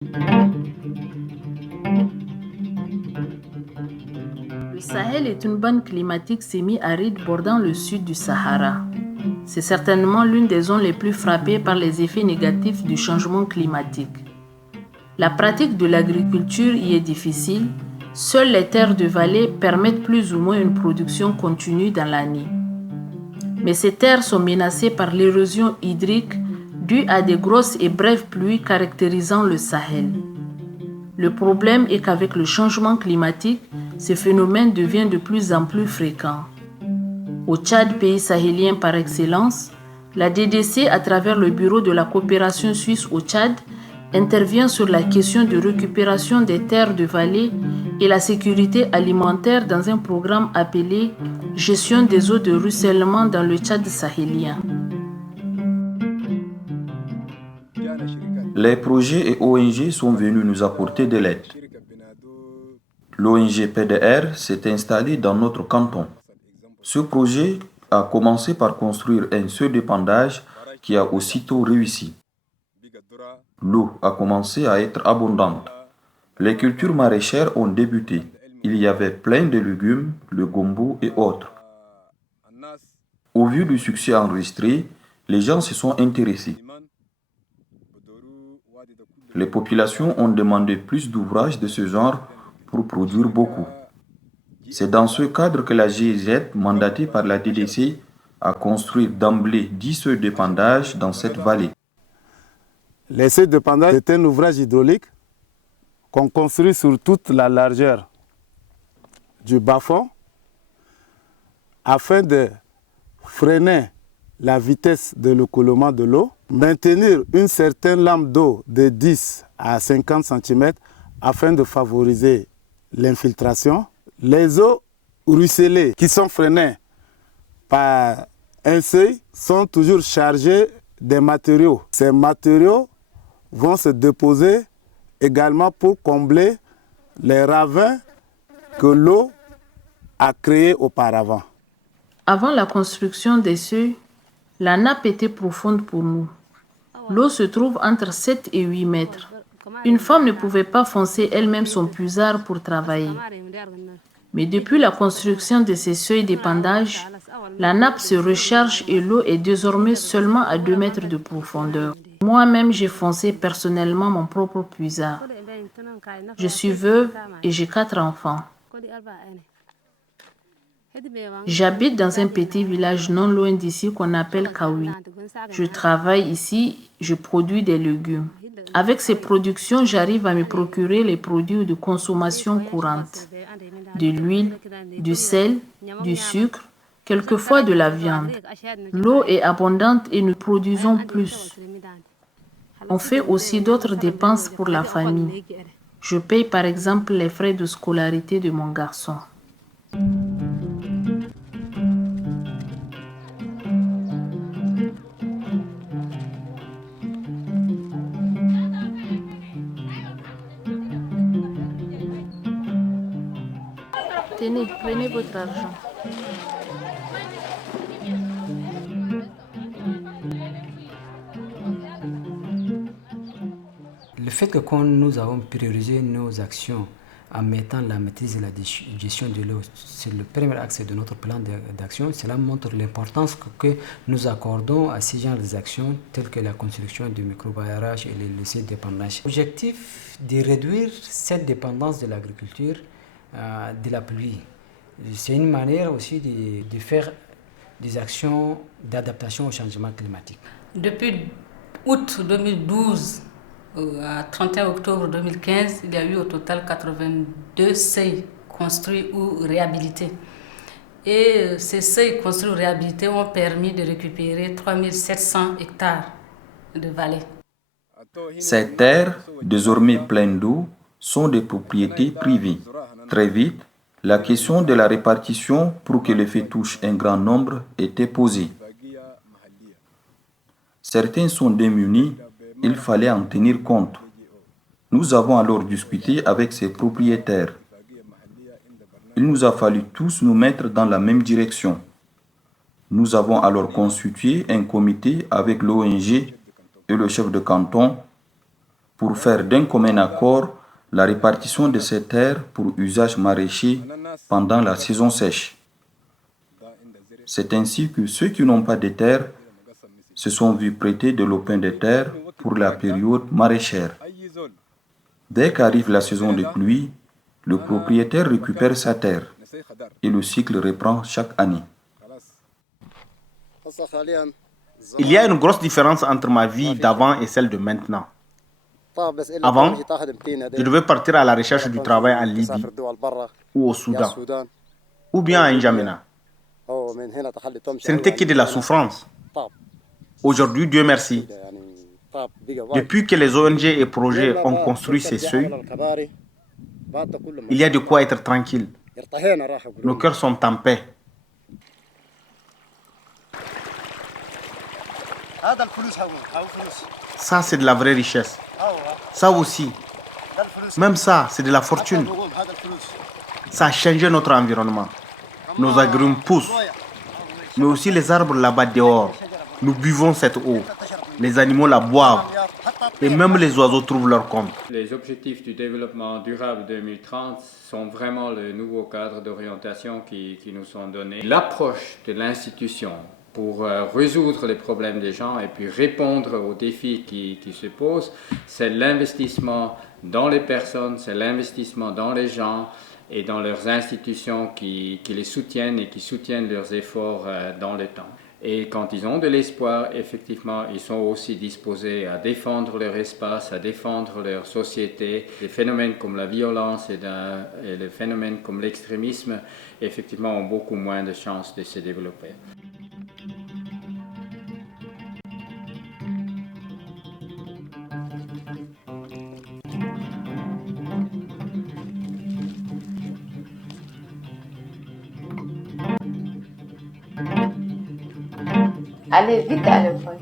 Le Sahel est une bande climatique semi-aride bordant le sud du Sahara. C'est certainement l'une des zones les plus frappées par les effets négatifs du changement climatique. La pratique de l'agriculture y est difficile. Seules les terres de vallée permettent plus ou moins une production continue dans l'année. Mais ces terres sont menacées par l'érosion hydrique due à des grosses et brèves pluies caractérisant le Sahel. Le problème est qu'avec le changement climatique, ce phénomène devient de plus en plus fréquent. Au Tchad, pays sahélien par excellence, la DDC, à travers le Bureau de la coopération suisse au Tchad, intervient sur la question de récupération des terres de vallée et la sécurité alimentaire dans un programme appelé Gestion des eaux de ruissellement dans le Tchad sahélien. Les projets et ONG sont venus nous apporter de l'aide. L'ONG PDR s'est installée dans notre canton. Ce projet a commencé par construire un seul d'épandage qui a aussitôt réussi. L'eau a commencé à être abondante. Les cultures maraîchères ont débuté. Il y avait plein de légumes, le gombo et autres. Au vu du succès enregistré, les gens se sont intéressés. Les populations ont demandé plus d'ouvrages de ce genre pour produire beaucoup. C'est dans ce cadre que la GIZ, mandatée par la DDC, a construit d'emblée 10 seuils d'épandage dans cette vallée. Les seuils d'épandage est un ouvrage hydraulique qu'on construit sur toute la largeur du bas-fond afin de freiner la vitesse de l'écoulement de l'eau, maintenir une certaine lame d'eau de 10 à 50 cm afin de favoriser l'infiltration. Les eaux ruisselées qui sont freinées par un seuil sont toujours chargées des matériaux. Ces matériaux vont se déposer également pour combler les ravins que l'eau a créés auparavant. Avant la construction des seuils, la nappe était profonde pour nous. L'eau se trouve entre 7 et 8 mètres. Une femme ne pouvait pas foncer elle-même son puisard pour travailler. Mais depuis la construction de ces seuils d'épandage, la nappe se recharge et l'eau est désormais seulement à 2 mètres de profondeur. Moi-même, j'ai foncé personnellement mon propre puisard. Je suis veuve et j'ai 4 enfants. J'habite dans un petit village non loin d'ici qu'on appelle Kawi. Je travaille ici, je produis des légumes. Avec ces productions, j'arrive à me procurer les produits de consommation courante. De l'huile, du sel, du sucre, quelquefois de la viande. L'eau est abondante et nous produisons plus. On fait aussi d'autres dépenses pour la famille. Je paye par exemple les frais de scolarité de mon garçon. Tenez, prenez votre argent. Le fait que quand nous avons priorisé nos actions en mettant la maîtrise et la gestion de l'eau sur le premier axe de notre plan d'action, cela montre l'importance que nous accordons à ces genres d'actions telles que la construction du microbarrage et les seuils d'épandage. L'objectif est de réduire cette dépendance de l'agriculture de la pluie. C'est une manière aussi de faire des actions d'adaptation au changement climatique. Depuis août 2012 à 31 octobre 2015, il y a eu au total 82 seuils construits ou réhabilités. Et ces seuils construits ou réhabilités ont permis de récupérer 3700 hectares de vallées. Ces terres, désormais pleines d'eau, sont des propriétés privées. Très vite, la question de la répartition pour que l'effet touche un grand nombre était posée. Certains sont démunis, il fallait en tenir compte. Nous avons alors discuté avec ces propriétaires. Il nous a fallu tous nous mettre dans la même direction. Nous avons alors constitué un comité avec l'ONG et le chef de canton pour faire d'un commun accord la répartition de ces terres pour usage maraîcher pendant la saison sèche. C'est ainsi que ceux qui n'ont pas de terre se sont vus prêter de l'opin de terre pour la période maraîchère. Dès qu'arrive la saison de pluie, le propriétaire récupère sa terre et le cycle reprend chaque année. Il y a une grosse différence entre ma vie d'avant et celle de maintenant. Avant, je devais partir à la recherche du travail en Libye ou au Soudan, ou bien à N'Djamena. Ce n'était que de la souffrance. Aujourd'hui, Dieu merci, depuis que les ONG et projets ont construit ces seuils, il y a de quoi être tranquille. Nos cœurs sont en paix. Ça, c'est de la vraie richesse. Ça aussi. Même ça, c'est de la fortune. Ça a changé notre environnement. Nos agrumes poussent. Mais aussi les arbres là-bas dehors. Nous buvons cette eau. Les animaux la boivent. Et même les oiseaux trouvent leur compte. Les objectifs du développement durable 2030 sont vraiment le nouveau cadre d'orientation qui nous sont donnés. L'approche de l'institution pour résoudre les problèmes des gens et puis répondre aux défis qui se posent, c'est l'investissement dans les personnes, c'est l'investissement dans les gens et dans leurs institutions qui les soutiennent et qui soutiennent leurs efforts dans le temps. Et quand ils ont de l'espoir, effectivement, ils sont aussi disposés à défendre leur espace, à défendre leur société. Des phénomènes comme la violence et les phénomènes comme l'extrémisme, effectivement, ont beaucoup moins de chances de se développer. Allez vite à l'école.